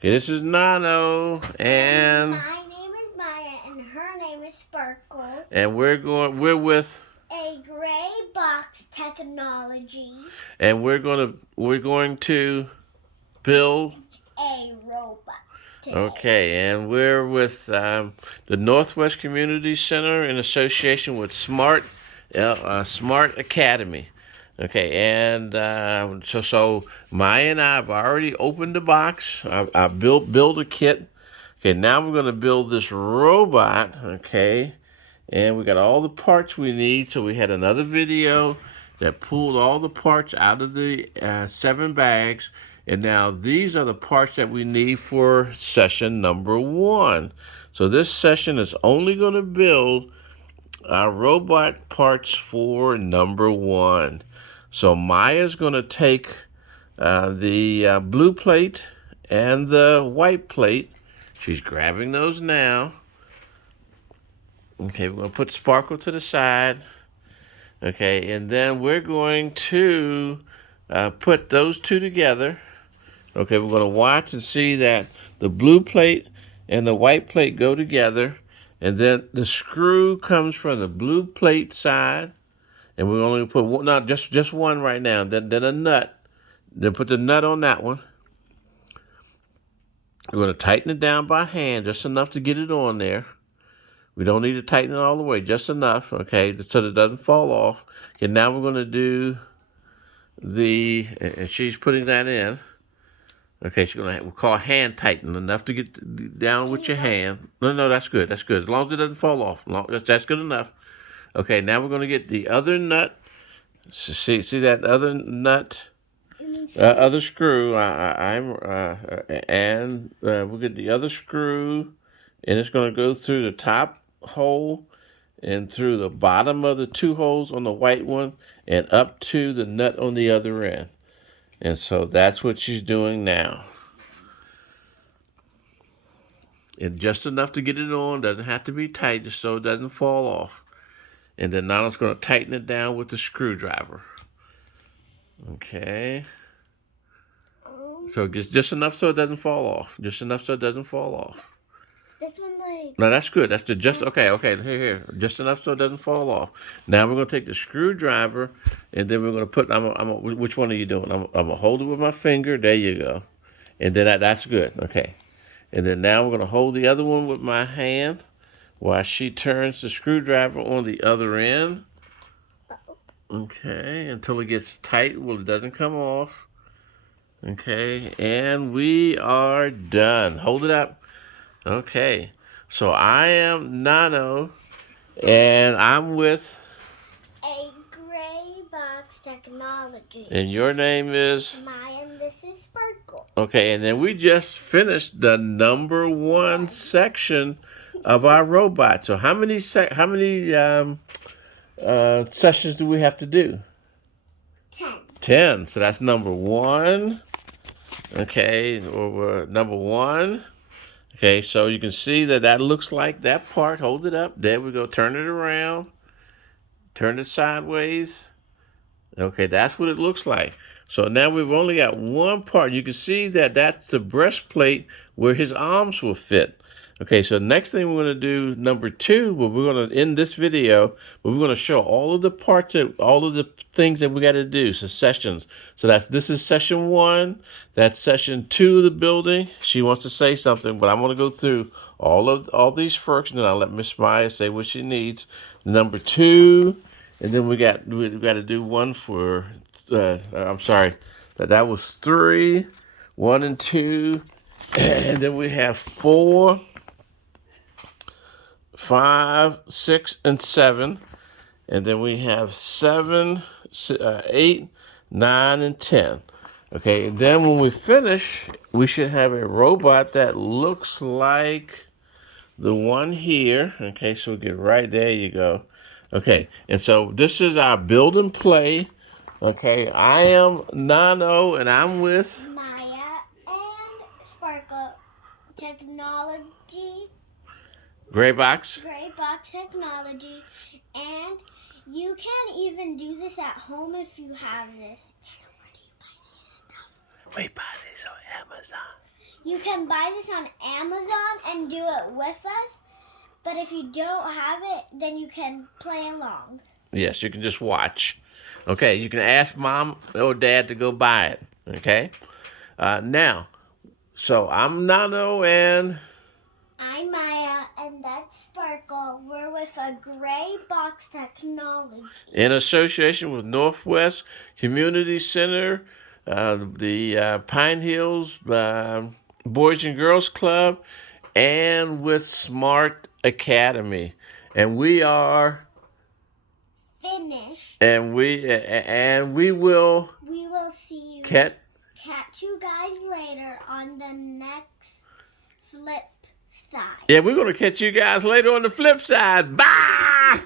Okay, this is Nano, and my name is Maya, and her name is Sparkle. And we're with a GrayBoxx technology. And we're going to build a robot today. Okay, and we're with the Northwest Community Center in association with Smart Academy. Okay, and so Maya and I have already opened the box. I built a kit. Okay, now we're going to build this robot. Okay, and we got all the parts we need. So we had another video that pulled all the parts out of the 7 bags. And now these are the parts that we need for session number 1. So this session is only going to build our robot parts for number 1. So Maya's going to take the blue plate and the white plate. She's grabbing those now. Okay, we're going to put Sparkle to the side. Okay, and then we're going to put those two together. Okay, we're going to watch and see that the blue plate and the white plate go together. And then the screw comes from the blue plate side. And we're only put one, not just one right now. Then a nut. Then put the nut on that one. We're going to tighten it down by hand, just enough to get it on there. We don't need to tighten it all the way, just enough, okay, so that it doesn't fall off. And now we're going to do and she's putting that in. Okay, she's going to, we'll call hand tighten, enough to get down with your hand. No, that's good, that's good. As long as it doesn't fall off, that's good enough. Okay, now we're going to get the other nut. See that other nut? Other screw. And we'll get the other screw, and it's going to go through the top hole and through the bottom of the 2 holes on the white one and up to the nut on the other end. And so that's what she's doing now. And just enough to get it on, doesn't have to be tight, just so it doesn't fall off. And then Nana's going to tighten it down with the screwdriver. Okay. So just enough so it doesn't fall off. Just enough so it doesn't fall off. This one No, that's good. That's okay. Here. Just enough so it doesn't fall off. Now we're gonna take the screwdriver, and then we're gonna put. Which one are you doing? I'm gonna hold it with my finger. There you go. And then that's good. Okay. And then now we're gonna hold the other one with my hand, while she turns the screwdriver on the other end. Okay, until it gets tight. Well, it doesn't come off. Okay, and we are done. Hold it up. Okay, so I am Nano, and I'm with a GrayBoxx technology. And your name is Maya, and this is Sparkle. Okay, and then we just finished the number 1 section of our robot. So how many sessions do we have to do? 10. So that's number 1. Okay, or number 1. Okay, so you can see that looks like that part. Hold it up. There we go. Turn it around. Turn it sideways. Okay, that's what it looks like. So now we've only got one part. You can see that that's the breastplate where his arms will fit. Okay, so next thing we're going to do, number 2, well, we're going to end this video, but we're going to show all of the parts, all of the things that we got to do, so sessions. So this is session 1, that's session 2 of the building. She wants to say something, but I'm going to go through all these first, and then I'll let Miss Maia say what she needs. Number 2, and then we got to do one for, I'm sorry, that was 3, 1 and 2, and then we have 4, 5, 6, and 7, and then we have 7, 8, 9, and 10. Okay, and then when we finish, we should have a robot that looks like the one here. Okay, so we get right there. You go. Okay, and so this is our build and play. Okay, I am Nano, and I'm with Maya and Sparkle technology. GrayBoxx Technology, and you can even do this at home if you have this. Where do you buy this stuff? We buy this on Amazon. You can buy this on Amazon and do it with us. But if you don't have it, then you can play along. Yes, you can just watch. Okay, you can ask mom or dad to go buy it. Okay? Now, so I'm Nano and I'm Maya, and that's Sparkle. We're with a GrayBoxx technology. in association with Northwest Community Center, the Pine Hills Boys and Girls Club, and with Smart Academy. And we are Finished. and we will We will see you. catch You guys later on the next flip side. Yeah, we're going to catch you guys later on the flip side. Bye!